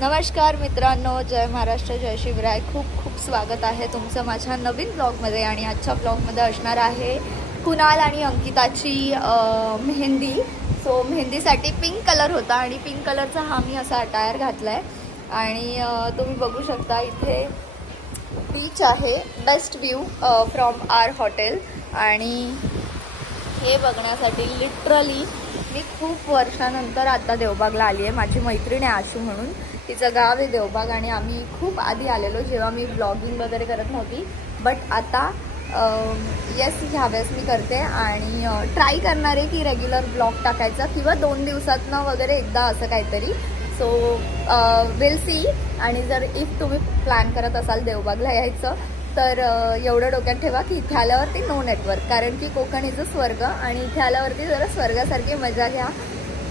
नमस्कार मित्रांनो, जय महाराष्ट्र, जय शिवराय. खूप खूप स्वागत आहे तुमचं माझ्या नवीन ब्लॉगमध्ये. आणि आजच्या ब्लॉगमध्ये असणार आहे कुणाल आणि अंकिताची मेहंदी. सो मेहंदीसाठी पिंक कलर होता आणि पिंक कलरचा हा मी असा अटायर घातला आहे. आणि तुम्ही बघू शकता इथे बीच आहे, best view from our hotel. आणि हे बघण्यासाठी लिटरली मी खूप वर्षानंतर आता देवबागला आली आहे. माझी मैत्रीण आहे आशू म्हणून, तिचं गाव आहे देवबाग. आणि आम्ही खूप आधी आलेलो जेव्हा मी ब्लॉगिंग वगैरे करत नव्हती. बट आता येस, ह्यावेळेस मी करते आणि ट्राय करणार आहे की रेग्युलर ब्लॉग टाकायचा किंवा 2 दिवसातनं वगैरे एकदा असं काहीतरी. So will see. आणि जर इफ तुम्ही प्लॅन करत असाल देवबागला यायचं तर एवढं डोक्यात ठेवा की इथे आल्यावरती नो नेटवर्क, कारण की कोकण इज अ स्वर्ग. आणि इथे आल्यावरती जरा स्वर्गासारखी मजा घ्या,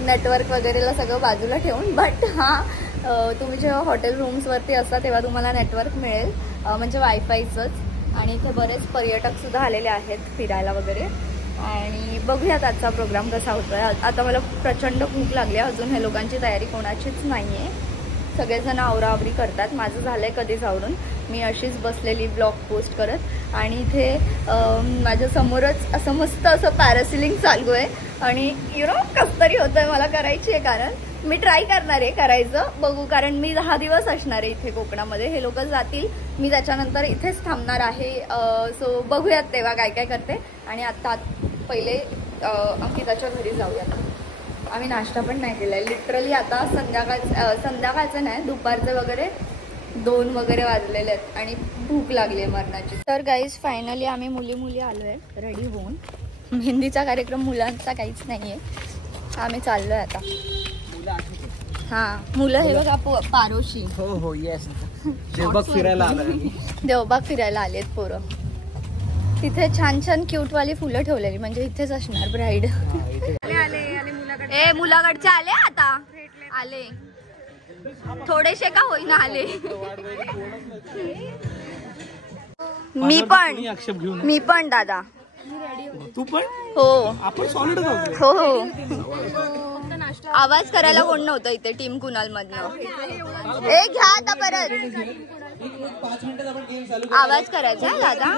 नेटवर्क वगैरेला सगळं बाजूला ठेवून. बट तुम्ही जेव्हा हॉटेल रूम्सवरती असता तेव्हा तुम्हाला नेटवर्क मिळेल, म्हणजे वायफायचंच. आणि इथे बरेच पर्यटकसुद्धा आलेले आहेत फिरायला वगैरे. आणि बघूयात आजचा प्रोग्राम कसा होतो आहे. आता मला प्रचंड भूक लागली आहे. अजून हे लोकांची तयारी कोणाचीच नाही आहे, सगळेजण आवराआवरी करतात. माझं झालं आहे कधीच आवरून, मी अशीच बसलेली ब्लॉग पोस्ट करत. आणि इथे माझ्या समोरच असं मस्त असं पॅरासिलिंग चालू आहे. आणि कसं तरी होतं आहे, मला करायची आहे, कारण मी ट्राय करणार आहे करायचं. बघू, कारण मी 10 दिवस असणार आहे इथे कोकणामध्ये. हे लोक जातील, मी त्याच्यानंतर इथेच थांबणार आहे. सो बघूयात तेव्हा काय काय करते. आणि आत्ता पहिले अंकिताच्या घरी जाऊयात. आम्ही नाश्ता पण नाही केला आहे लिटरली. आता संध्याकाळचं नाही, दुपारचं वगैरे 2 वगैरे वाजलेले आहेत आणि भूक लागली आहे मरणाची. तर गाईज फायनली आम्ही मुली आलो आहे रेडी होऊन. मेहंदीचा कार्यक्रम मुलांचा काहीच नाही आहे, आम्ही चाललो आहे आता. हां, मुलं हे बघा पारोशी. हो हो, येस. देवबाग फिरायला आले, देवबाग फिरायला आलेत पोरं. तिथे छान छान क्यूटवाली फुलं ठेवलेली, म्हणजे इथेच असणार ब्राईड. ए मुलाकडचे आले, आता आले, थोडेसे का होईना आले. मी पण दादा. तू पण? हो, आपण सॉलिड आहोत. हो हो. आवाज करायला कोण नव्हतं इथे टीम कुणाल मधनं. ए घ्या आता परत आवाज करायचा दादा.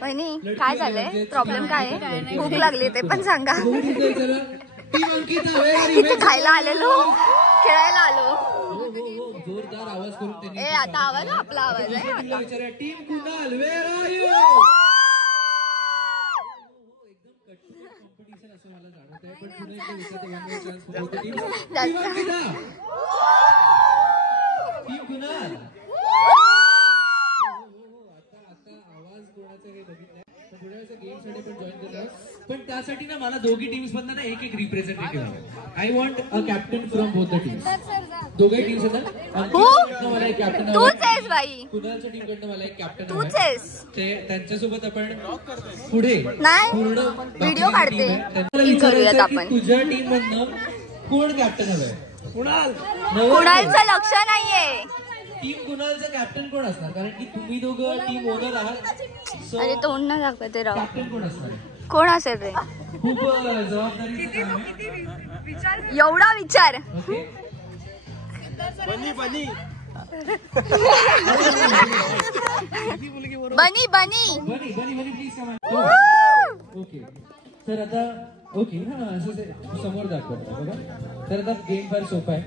बहिणी काय झालंय, प्रॉब्लेम काय आहे, भूक लागली ते पण सांगा. इथे खायला आलेलो, खेळायला आलो. जोरदार आवाज करून ए आता आवाज आपला आवाज आहे आता. Team Kunal where are you. Competition असं मला जाणवत आहे, पण पुन्हा एकदा विचारते टीम कुणाल. आता आवाज कोणाचा हे बघितलाय, थोड्या वेळेचा गेम साठी पण जॉईन केलं. पण त्यासाठी ना मला दोघी टीम्स मधनं ना एक रिप्रेझेंटेटिव्ह हवं. I want a captain from both the teams. दोघे टीम्स आहेत. मला एक कॅप्टन, तूच आहेस बाई. कुणालच्या टीम कडनं मला एक कॅप्टन तूच आहेस. ते त्यांच्यासोबत आपण पुढे नाही पूर्ण व्हिडिओ काढते. विचारूयात आपण तुझ्या टीम मधनं कोण कॅप्टन हवंय. कुणालचं लक्ष नाहीये. टीम कुणालचं कॅप्टन कोण असणार, कारण की तुम्ही दोघं टीम ओनर आहात. अरे तोंड ना दाखवते राव. कॅप्टन कोण असणार, कोण असेल रे. खूप जबाबदारीचं काम आहे. एवढा विचार. ओके, बनी बनी बनी बनी बनी प्लीज कम. ओके, तर आता ओके हा असं समोर दाखवतो बघा. तर आता गेम फार सोपा आहे,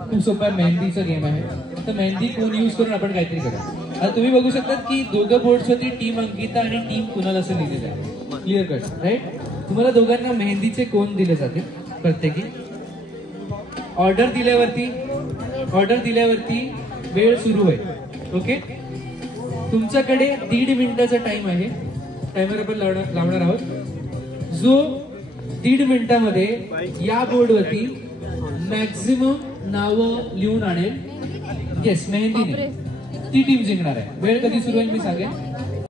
खूप सोपा आहे. मेहंदीचा गेम आहे. तर मेहंदी कोण यूज करून आपण काहीतरी करा. आता तुम्ही बघू शकता की दोघं बोर्ड्सवरती टीम अंकिता आणि टीम कुणाल असं लिहिलेलं आहे. Clear cut, right. तुम्हाला दोघांना मेहंदीचे कोण दिले जातील प्रत्येकी. ऑर्डर दिल्यावरती वेळ सुरू होईल. ओके, तुमच्याकडे 1.5 मिनिटाचा टाइम आहे. टायमर आपण लावणार आहोत. जो 1.5 मिनिटामध्ये या बोर्डवरती मॅक्झिमम नावं लिहून आणेल, येस मेहंदीने, ती टीम जिंकणार आहे. वेळ कधी सुरू होईल मी सांगेन.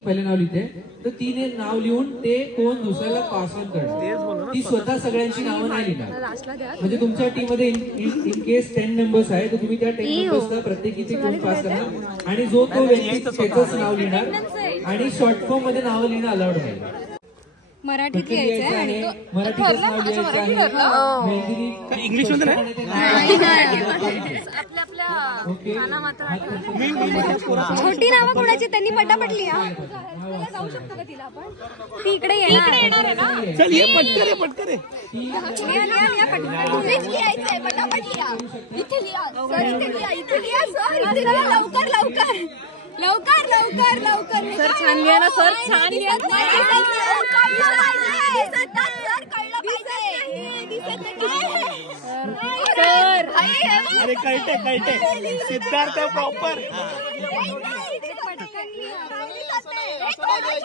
पहिले नाव लिहिते, तर तिने नाव लिहून ते कोण दुसऱ्याला पास ऑन करणार. ती स्वतः सगळ्यांची नावं नाही लिहिणार. म्हणजे तुमच्या टीम मध्ये इन केस 10 मेंबर्स आहे, तर तुम्ही त्या 10 मेंबर्सला प्रत्येकीचे कोण पास करणार. आणि जो तो व्यक्ती त्याचंच नाव लिहिणार. आणि शॉर्ट फॉर्म मध्ये नावं लिहिणं अलाउड नाही. मराठीत लिहायचंय आणि मराठीचं नाव लिहायचं आहे. मेहंदीने इंग्लिश मध्ये नाही छोटी नावं कोणाची त्यांनी पटापट लिहा. जाऊ शकतो का तिला आपण? ती इकडे येणार आहे ना? चल ये पटकरे पटकरे लिहा पटकन. तुम्हीच लिहायचंय, पटापट लिहा. इथे लिहा सर, इथे लिहा, इथे लिहा सर, इथे लिहा. लवकर लवकर लवकर लवकर लवकर. सर छान लिहा ना सर, छान लिहा. कळलं पाहिजे. दिसत नाही. अरे कळते कळते सिद्धार्थ प्रॉपर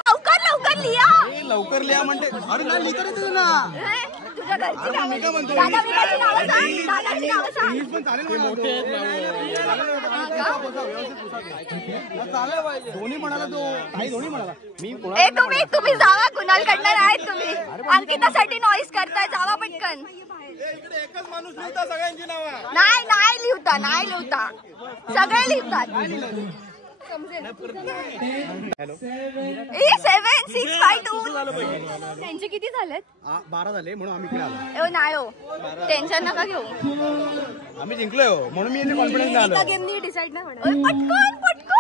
लवकर लवकर लिहा. लवकर लिहा म्हणते. अरे नाही लिहिता येते ना. तुझ्या घरची नावं दादा बिदाची नावं सांग. दादाची नावं सांग. पण चालेल मोठे चालेल पाहिजे. दोन्ही म्हणाला तो काही दोन्ही म्हणाला. मी ए तुम्ही जावा. कुणाल कडणार आहेत तुम्ही. अंकितासाठी नॉईस करताय. जावा पटकन. इकडे एकच माणूस लिहिता सगळ्यांची नावं. नाही लिहिता. सगळे लिहितात. 7, 6, 5, 2. त्यांचे किती झालेत? 12 झाले म्हणून आम्ही इकडे आलो. नाही हो, टेन्शन नका घेऊ. आम्ही जिंकलोय हो म्हणून मी इथे कॉन्फिडन्स आलो. एका गेमनी डिसाईड नाही होणार. पटकन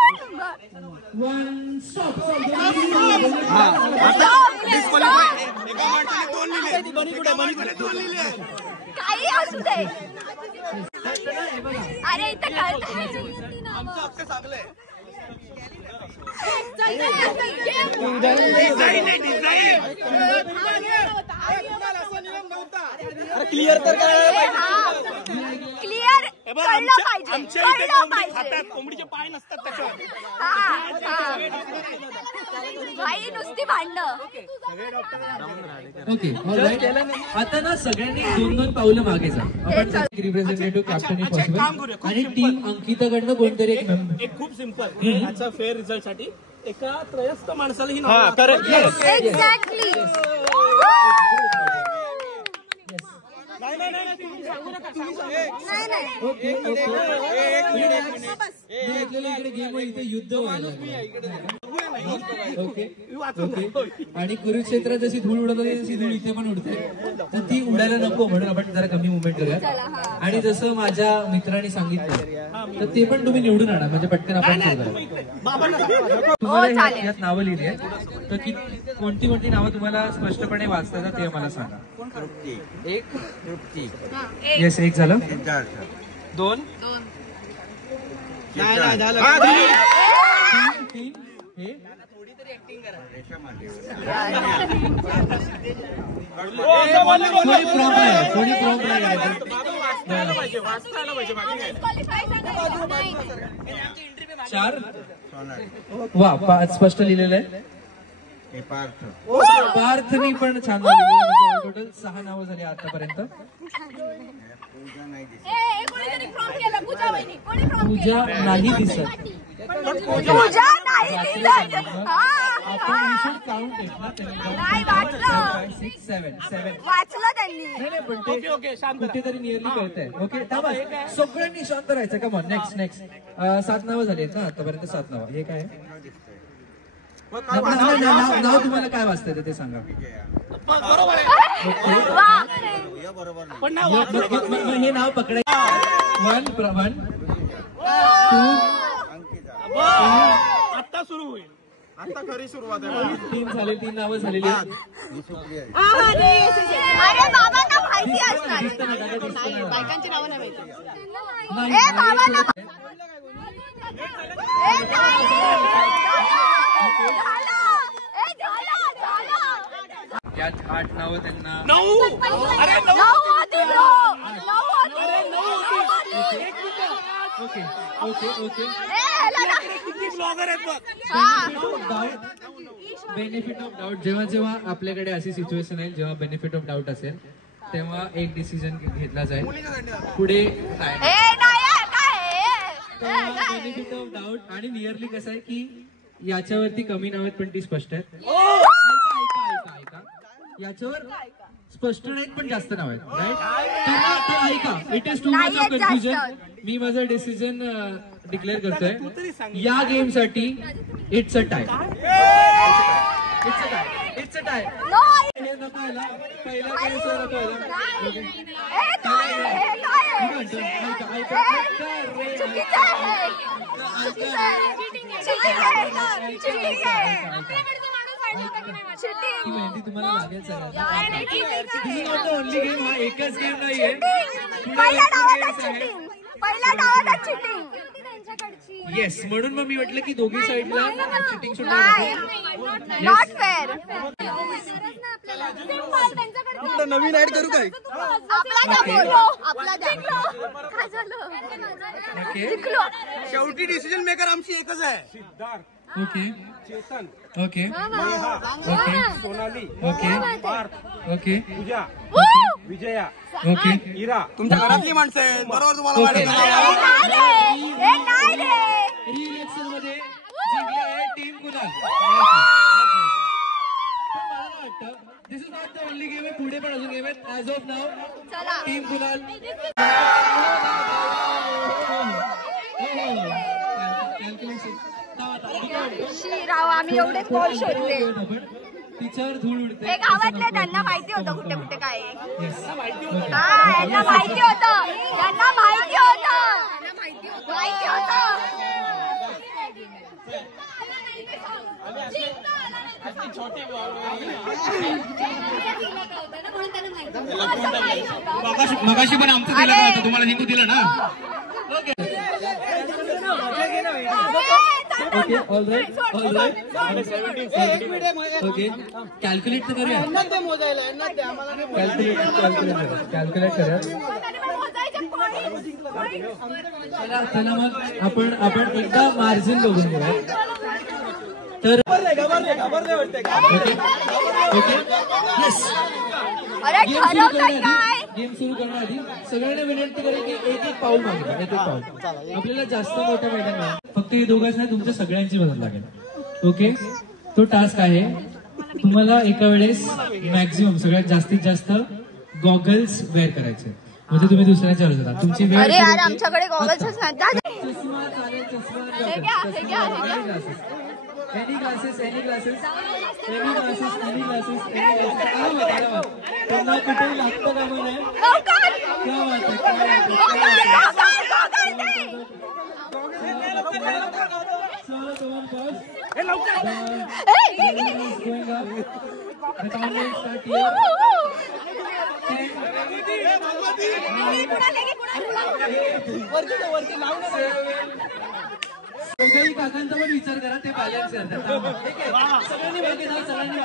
काही असू दे. अरे इथं कळतंय. क्लिअर तर क्लिअर कळलं पाहिजे. कोंबडीचे पाय नसतात त्याच्यावर. भाई नुसती भांडणं. ओके आता ना सगळ्यांनी 2-2 पावलं मागे जा. आपण रिप्रेझेंटेटिव्ह कॅप्टन पॉसिबल आणि टीम अंकिताकडनं कोणतरी एक मेंबर. एक खूप सिंपल याचा फेअर रिझल्ट साठी एका त्रयस्थ माणसाला ही एक्झॅक्टली. इकडे गेम इथे युद्ध व्हायला. ओके आणि कुरुक्षेत्रात जशी धूळ उडत होती तशी धूळ इथे पण उडते. तर ती उडायला नको म्हणून आपण जरा कमी मुवमेंट करूया. आणि जसं माझ्या मित्रांनी सांगितलं तर ते पण तुम्ही निवडून आणा म्हणजे पटकन आपण तुम्हाला यात नावं लिहिली आहेत. तर कोणती कोणती नावं तुम्हाला स्पष्टपणे वाचता येतात ते मला सांगा. एक येस, एक झालं. 2 नाही झालं. 3 हे कोणी प्रॉम्प्ट नाही 4 वा 5 स्पष्ट लिहिलेलं आहे. पार्थनी पण छान टोटल 6 नावं झाली आतापर्यंत. पूजा नाही दिसत. कुठेतरी नियरली कळतंय. ओके सगळ्यांनी शांत राहायचं. का मग नेक्स्ट 7 नावं झाली आहेत ना आतापर्यंत. 7 नावं. हे काय नाव तुम्हाला काय वाचता येतं ते सांगा. हे नाव पकडायचं. 1 2 आता सुरू होईल. आता खरी सुरुवात आहे. 3 झाले. 3 नावं झालेली आहेत. अरे बाबांना माहिती असणार. बायकांची नावं नाही माहिती. यात 8 नावं त्यांना. 9 ओके किती ब्लॉगर आहेत बघ. Benefit of doubt. जेव्हा आपल्याकडे अशी सिच्युएशन आहे जेव्हा बेनिफिट ऑफ डाऊट असेल तेव्हा एक डिसिजन घेतला जाईल. पुढे बेनिफिट ऑफ डाऊट. आणि नियरली कसं आहे की याच्यावरती कमी नाव आहेत पण ती स्पष्ट आहेत. ऐका याच्यावर स्पष्ट नाहीत पण जास्त नाव आहेत. राईट तर ऐका. It is too much of confusion. मी माझं डिसिजन डिक्लेअर करतोय. या गेम साठी it's a tie. It's tie नको याला पहिला मेहंदी तुम्हाला लागेल सगळ्यांना ओनली गेम हा एकच गेम नाहीये येस म्हणून मग मी म्हटलं की दोघी साईडला चिटिंग नॉट फेअर नवीन ऍड करू काय शेवटी डिसिजन मेकर आमची एकच आहे Siddharth okay Chetan okay okay Sonali okay okay Pooja Vijaya okay Ira तुमच्या घरातली माणसं आहेत बरोबर तुम्हाला वाटेल रिएक्शन मध्ये जिंकले आहे team Kunal this is not the only game आहे पुढे पण अजून गेम आहेत ऍज ऑफ नाव टीम कुणाल राव आम्ही एवढे बॉल शोधले तिच्यावर धूळ उडते हे गावातले त्यांना माहिती होतं कुठे कुठे काय आहे. हा यांना माहिती होतं मगाशी पण आमचं दिलं का तुम्हाला जिंकू दिलं ना okay all right okay calculate तर करूया कॅल्क्युलेट करूया चला मग आपण एकदा मार्जिन बघून घेऊया तर ओके येस अरे ठरवताय काय गेम सुरू करण्याआधी सगळ्यांना विनंती करेल की एक पाऊल मागे एक पाऊल आपल्याला जास्त मोठं मैदान नाही फक्त हे दोघांच नाही तुमच्या सगळ्यांची मदत लागेल ओके तो टास्क आहे तुम्हाला एका वेळेस मॅक्झिमम सगळ्यात जास्तीत जास्त गॉगल्स वेअर करायचे म्हणजे तुम्ही दुसऱ्याच्या वेळेस जाता तुमची वेळ अरे यार आमच्याकडे गॉगल्सच नाही चष्मा चालेल चष्मा Any glasses, any glasses, any glasses, any glasses, any glasses. त्यांना कुठेही लागतं का म्हणे क्या बात है चलो दोन pass going up the countdown start here दोघेही काकांचा पण विचार करा ते बॅलन्स करतात सगळ्यांनी मागे जा सगळ्यांनी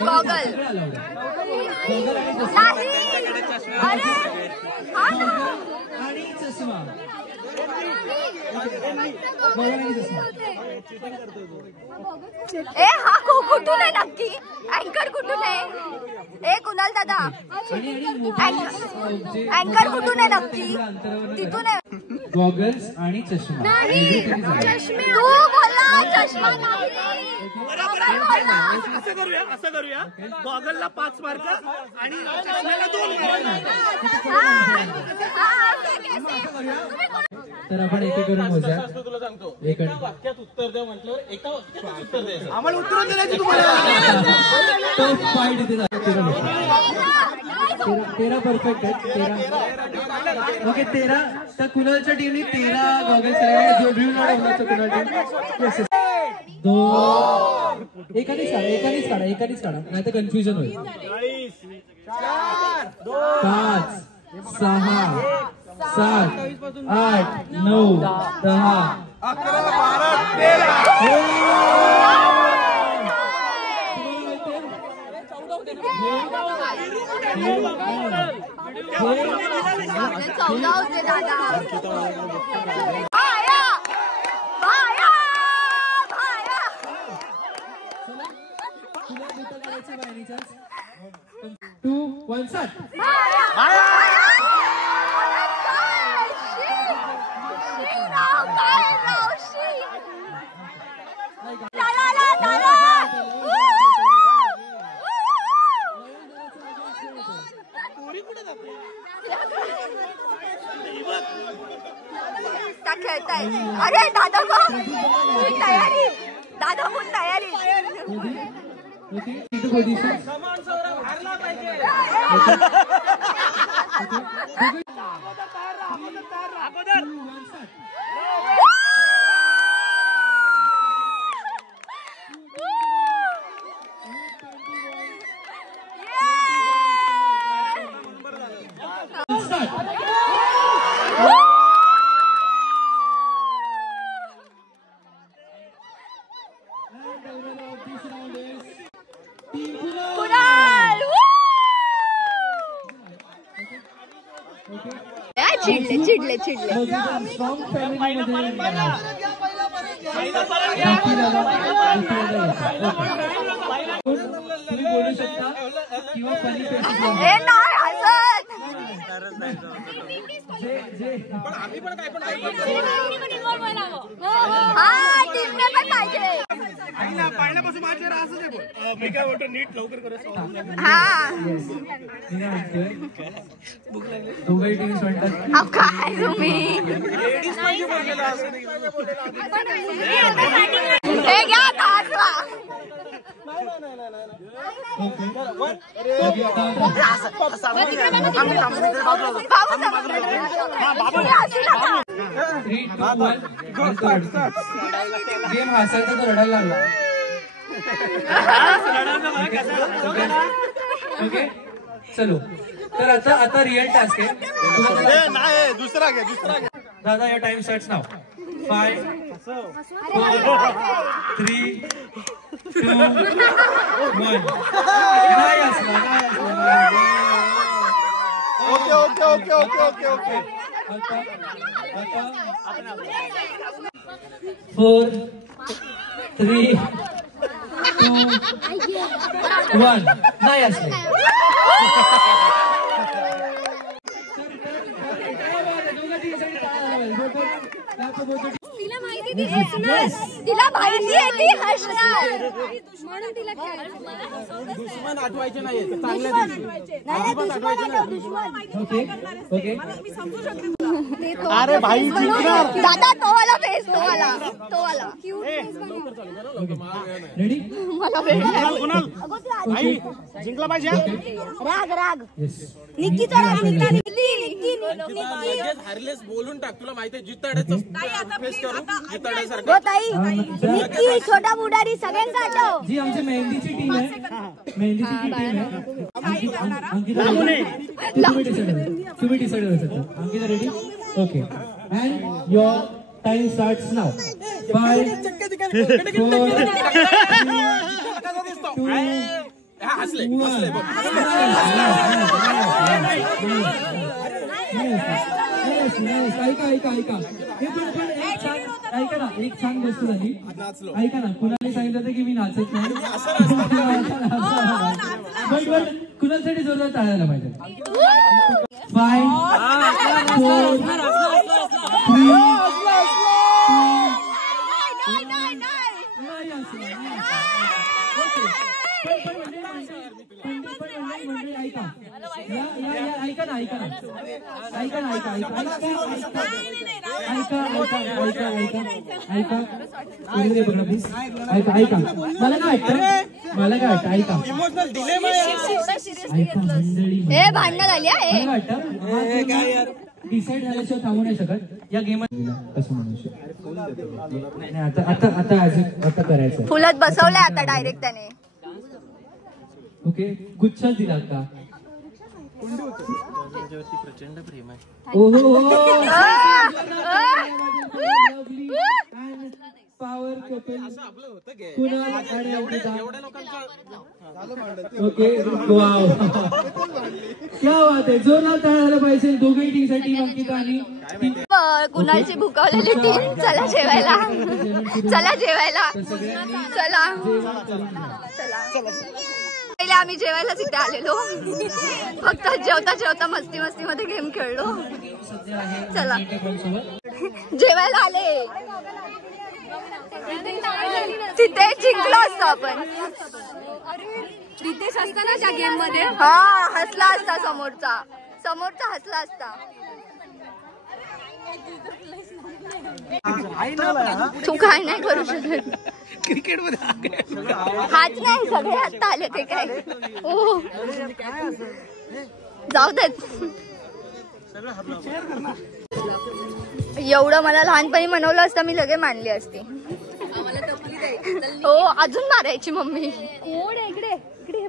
गॉगल आणि चष्मा ए हा कुठून आहे नक्की अँकर कुठून आहे ए कुणाल दादा अँकर कुठून आहे नक्की तिथून आहे गॉगल्स आणि चष्मा तू बोला चष्मा असं करूया गॉगलला 5 मार्क आणि चष्म्याला 2 तर आपण एक करून मोजा तुला सांगतो एक वाक्यात उत्तर द्या म्हटल्यावर एका वाक्यात उत्तर द्यायचं आम्हाला उत्तर द्यायची तुम्हाला टफ फाईट इथे तेरा परफेक्ट आहे 13 ओके 13 तर कुणालच्या टीमने 13 गॉगल्स जो व्ह्यू नॉट होण्याचं कुणाल टीम दो एकानेच काढा नाही तर कन्फ्युजन होईल 5 6 7 8 9 10 11 12 13 14 होते दादा टू वन सात खेळताय अरे दादा फुल तयारी, दादा फुल तयारी. ओके इथे पोझिशन चिडले चिडले. स्ट्रॉंग फॅमिलीमध्ये तुम्ही बोलू शकता किंवा फनी हे नाही हसत. हा टीमने पण पाहिजे. पहिल्यापासून माझे असं मी काय बोलतो नीट लवकर करू. हा दोघे टीम्स म्हणतात काय तुम्ही हे घ्या तासवा. गेम हसायचा तो रडायला लागला. ओके चलो तर आता रिअल टास्क आहे. दुसरा घ्या दादा या टाइम स्टार्ट्स नाव. 5 4 3 2 1. नाही असला. Okay okay okay okay okay okay. आता 4 3 2 1. नाही असले. तिला माहिती आहे ती हसणार. दुश्मन आठवायचे नाही चांगल्या ओके ओके. अरे भाई दादा तो वाला फेस तो वाला रेडी मला वेळ आहे. ओके जिंकला पाहिजे. राग येस निक्कीचा राग निक्की हारलेस बोलून टाक. तुला माहिती आहे जिताड्याचं फेस करू जिताड्यासारखं. हो ताई निक्की छोटा बुडारी सगळ्यांचा आठव. जी आमची मेहंदीची टीम आहे. मेहंदीची टीम आहे. अंकिता तुम्ही डिसाइड करू शकता. Ankita ready okay and your time starts नाव. 5 4 3 2 ऐका ना एक छान गोष्ट झाली. ऐका ना कुणाला सांगितलं होतं की मी नाचत नाही. पण कुणासाठी जोरदार टाळायला पाहिजे. 5 4 3 ऐका ना मला काय वाटतं ऐका मंडळी हे भांडणं झाली आहे. मला वाटतं डिसाईड झाल्याशिवाय थांबू नाही शकत या गेमात. कसं म्हणू शकतो आता करायचं. फुलत बसवलंय आता डायरेक्ट त्याने. ओके गुच्छाच दिला का. प्रचंड प्रेम आहे. पॉवर कपल ओके वाव क्या बात आहे. जोरदार टाळायला पाहिजे दोघेही टीमसाठी. अंकिता आणि कुणालची भुकावलेली टीम. चला जेवायला पहिले आम्ही जेवायलाच इथे आलेलो. फक्त जेवता मस्ती मध्ये गेम खेळलो. चला जेवायला आले. तिथे जिंकलो असतो आपण. रितेश असताना त्या गेम मध्ये हा हसला असता समोरचा हसला असता. तू काय नाही करू शकत. क्रिकेट मध्ये हाच नाही, सगळे आता आले ते काय. ओ जाऊ देत. एवढं मला लहानपणी मनवलं असतं मी लगे मांडली असती. हो अजून मारायची मम्मी. कोण आहे इकडे? इकडे